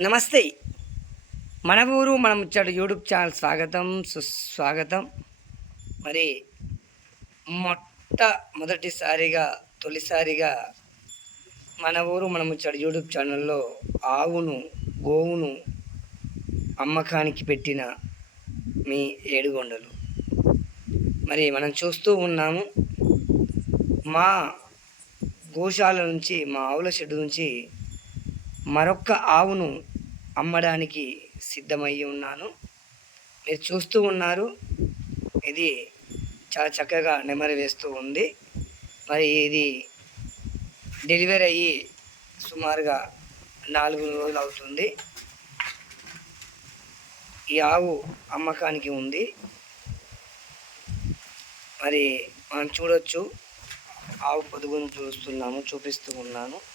నమస్తే. మన ఊరు మన ముచ్చట యూట్యూబ్ ఛానల్ స్వాగతం సుస్వాగతం. మరి మొట్ట మొదటిసారిగా తొలిసారిగా మన ఊరు మన ముచ్చట యూట్యూబ్ ఛానల్లో ఆవును గోవును అమ్మకానికి పెట్టిన మీ ఏడుగొండలు. మరి మనం చూస్తూ ఉన్నాము మా గోశాల నుంచి మా ఆవుల షెడ్ నుంచి మరొక్క ఆవును అమ్మడానికి సిద్ధమయ్యి ఉన్నాను. మీరు చూస్తూ ఉన్నారు. ఇది చాలా చక్కగా నెమరు వేస్తూ ఉంది. మరి ఇది డెలివరీ అయ్యి సుమారుగా నాలుగు రోజులు అవుతుంది. ఈ ఆవు అమ్మకానికి ఉంది. మరి మనం చూడొచ్చు. ఆవు పొదుగును చూస్తున్నాము చూపిస్తూ ఉన్నాను.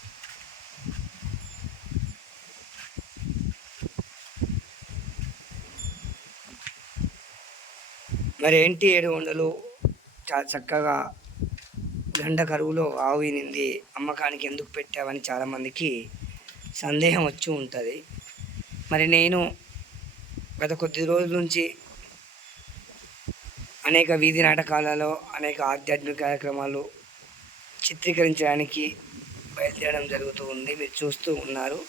మరి ఏంటి ఏడు వందలు చాలా చక్కగా గండ కరువులో ఆవు ఈనింది. అమ్మకానికి ఎందుకు పెట్టావని చాలామందికి సందేహం వచ్చి ఉంటుంది. మరి నేను గత కొద్ది రోజుల నుంచి అనేక వీధి నాటకాలలో అనేక ఆధ్యాత్మిక కార్యక్రమాలు చిత్రీకరించడానికి బయలుదేరడం జరుగుతూ ఉంది. మీరు చూస్తూ ఉన్నారు.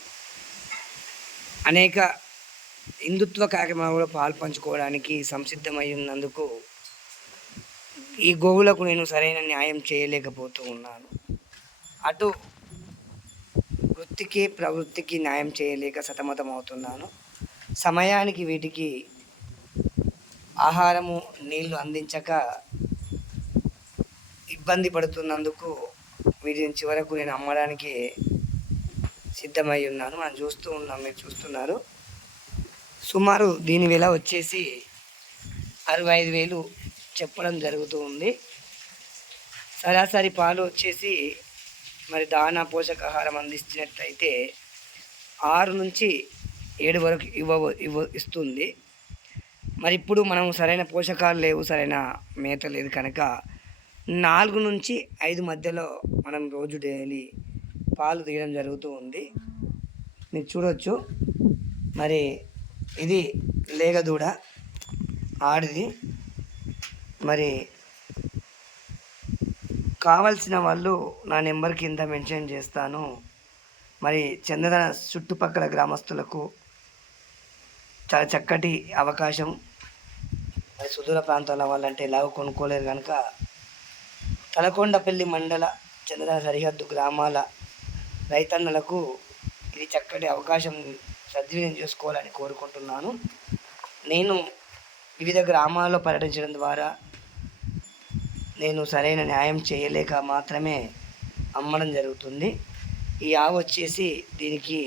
అనేక హిందుత్వ కార్యక్రమంలో పాల్పంచుకోవడానికి సంసిద్ధమై ఉన్నందుకు ఈ గోవులకు నేను సరైన న్యాయం చేయలేకపోతూ ఉన్నాను. అటు వృత్తికి ప్రవృత్తికి న్యాయం చేయలేక సతమతం అవుతున్నాను సమయానికి వీటికి ఆహారము నీళ్ళు అందించక ఇబ్బంది పడుతున్నందుకు వీటిని చివరకు నేను అమ్మడానికి సిద్ధమై ఉన్నాను. మనం చూస్తూ ఉన్నాం మీరు చూస్తున్నారు. సుమారు దీని విల వచ్చేసి అరవై ఐదు వేలు చెప్పడం జరుగుతూ ఉంది. సరాసరి పాలు వచ్చేసి మరి దానా పోషకాహారం అందించినట్లయితే ఆరు నుంచి ఏడు వరకు ఇవ్వ ఇవ్వ ఇస్తుంది. మరి ఇప్పుడు మనం సరైన పోషకాలు లేవు సరైన మేత లేదు కనుక నాలుగు నుంచి ఐదు మధ్యలో మనం రోజు డైలీ పాలు తీయడం జరుగుతూ ఉంది. మీరు చూడొచ్చు. మరి ఇది లేగదూడ ఆడిది. మరి కావలసిన వాళ్ళు నా నెంబర్ కింద మెన్షన్ చేస్తాను. మరి చందన చుట్టుపక్కల గ్రామస్తులకు చాలా చక్కటి అవకాశం. మరి సుదూర ప్రాంతాల వాళ్ళంటే ఎలాగో కొనుక్కోలేరు కనుక తలకొండపల్లి మండల చంద్ర సరిహద్దు గ్రామాల రైతన్నలకు ఇది చక్కటి అవకాశం సద్వినియోగం చేసుకోవాలని కోరుకుంటున్నాను. నేను వివిధ గ్రామాల్లో పర్యటించడం ద్వారా నేను సరైన న్యాయం చేయలేక మాత్రమే అమ్మడం జరుగుతుంది. ఈ ఆవు వచ్చేసి దీనికి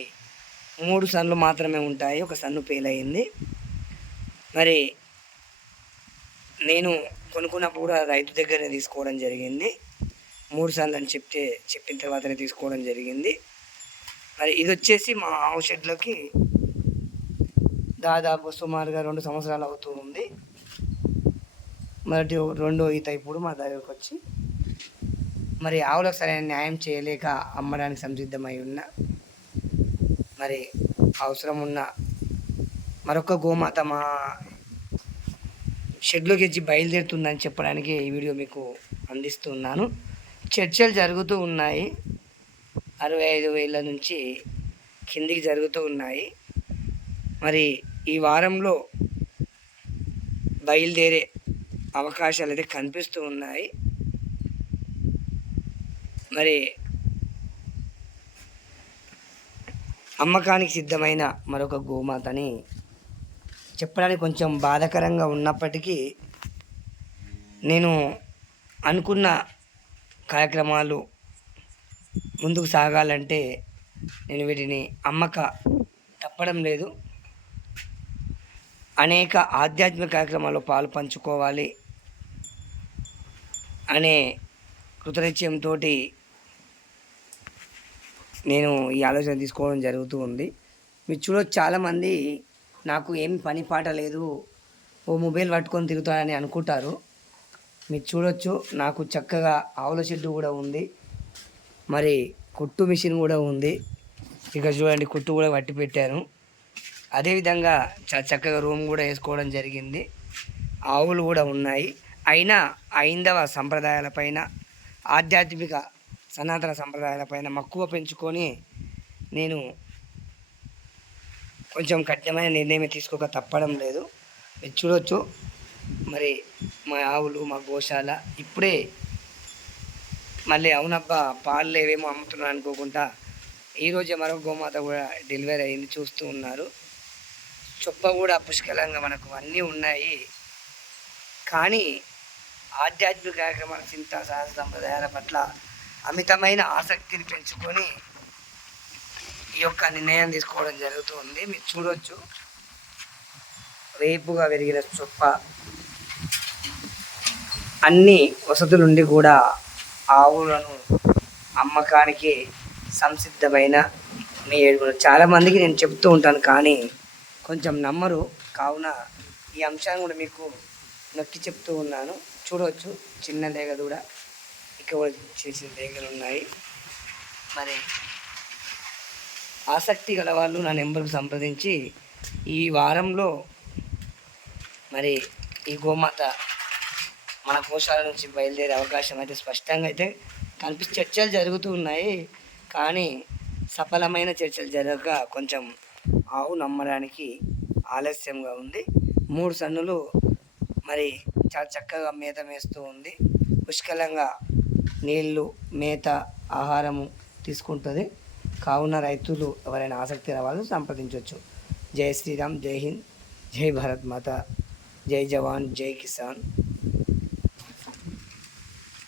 మూడు సన్లు మాత్రమే ఉంటాయి. ఒక సన్ను పేలయింది మరి నేను కొనుక్కున్నప్పుడు కూడా రైతు దగ్గరనే తీసుకోవడం జరిగింది. మూడు సార్లు అని చెప్తే చెప్పిన తర్వాతనే తీసుకోవడం జరిగింది. మరి ఇది వచ్చేసి మా ఆవు షెడ్లోకి దాదాపు సుమారుగా రెండు సంవత్సరాలు అవుతూ ఉంది. మొదటి రెండో ఈత ఇప్పుడు మా దగ్గరకు వచ్చి మరి ఆవులకు సరైన న్యాయం చేయలేక అమ్మడానికి సంసిద్ధమై ఉన్న మరి అవసరం ఉన్న మరొక గోమాత మా షెడ్లోకి వచ్చి బయలుదేరుతుందని చెప్పడానికి ఈ వీడియో మీకు అందిస్తున్నాను. చర్చలు జరుగుతూ ఉన్నాయి. అరవై ఐదు వేల నుంచి కిందికి జరుగుతూ ఉన్నాయి. మరి ఈ వారంలో బయలుదేరే అవకాశాలు అయితే కనిపిస్తూ ఉన్నాయి. మరి అమ్మకానికి సిద్ధమైన మరొక గోమాతని చెప్పడానికి కొంచెం బాధాకరంగా ఉన్నప్పటికీ నేను అనుకున్న కార్యక్రమాలు ముందుకు సాగాలంటే నేను వీటిని అమ్మక తప్పడం లేదు. అనేక ఆధ్యాత్మిక కార్యక్రమాల్లో పాలు పంచుకోవాలి అనే కృతనిశ్చయంతో నేను ఈ ఆలోచన తీసుకోవడం జరుగుతూ ఉంది. మీరు చూడొచ్చు చాలామంది నాకు ఏం పని పాట లేదు ఓ మొబైల్ పట్టుకొని తిరుగుతానని అనుకుంటారు. మీరు చూడొచ్చు నాకు చక్కగా ఆవుల షెడ్డు కూడా ఉంది. మరి కుట్టు మిషన్ కూడా ఉంది. ఇక చూడండి కుట్టు కూడా పట్టి పెట్టాను. అదేవిధంగా చాలా చక్కగా రూమ్ కూడా వేసుకోవడం జరిగింది. ఆవులు కూడా ఉన్నాయి. అయినా ఐందవ సంప్రదాయాలపైన ఆధ్యాత్మిక సనాతన సంప్రదాయాలపైన మక్కువ పెంచుకొని నేను కొంచెం కఠినమైన నిర్ణయం తీసుకోక తప్పడం లేదు. చూడవచ్చు చూడొచ్చు. మరి మా ఆవులు మా గోశాల ఇప్పుడే మళ్ళీ అవునబ్బా పాలు లేవేమో అమ్ముతున్నాను అనుకోకుండా ఈరోజే మరొక గోమాత కూడా డెలివరీ అయింది చూస్తూ ఉన్నారు. చొప్ప కూడా పుష్కలంగా మనకు అన్నీ ఉన్నాయి. కానీ ఆధ్యాత్మిక కార్యక్రమాల చింత సహజ సంప్రదాయాల పట్ల అమితమైన ఆసక్తిని పెంచుకొని ఈ యొక్క నిర్ణయం తీసుకోవడం జరుగుతుంది. మీరు చూడొచ్చు. రేపుగా పెరిగిన చొప్ప. అన్ని వసతులుండి కూడా ఆవులను అమ్మకానికి సంసిద్ధమైన మీ ఏడుగురు. చాలామందికి నేను చెప్తూ ఉంటాను కానీ కొంచెం నమ్మరు. కావున ఈ అంశాన్ని కూడా మీకు నొక్కి చెప్తూ ఉన్నాను. చూడవచ్చు చిన్న దేగ కూడా ఇక్కడ చేసిన లేగలు ఉన్నాయి. మరి ఆసక్తి గల వాళ్ళు నా నెంబర్కు సంప్రదించి ఈ వారంలో మరి ఈ గోమాత మన కోశాల నుంచి బయలుదేరే అవకాశం అయితే స్పష్టంగా అయితే కనిపి చర్చలు జరుగుతూ ఉన్నాయి. కానీ సఫలమైన చర్చలు జరగక కొంచెం ఆవు నమ్మడానికి ఆలస్యంగా ఉంది. మూడు సన్నులు మరి చాలా చక్కగా మేత మేస్తూ ఉంది. పుష్కలంగా నీళ్ళు మేత ఆహారము తీసుకుంటుంది. కావున రైతులు ఎవరైనా ఆసక్తి రావాలో సంప్రదించవచ్చు జై శ్రీరామ్ జై హింద్ జై భారత్ మాత జై జవాన్ జై కిసాన్.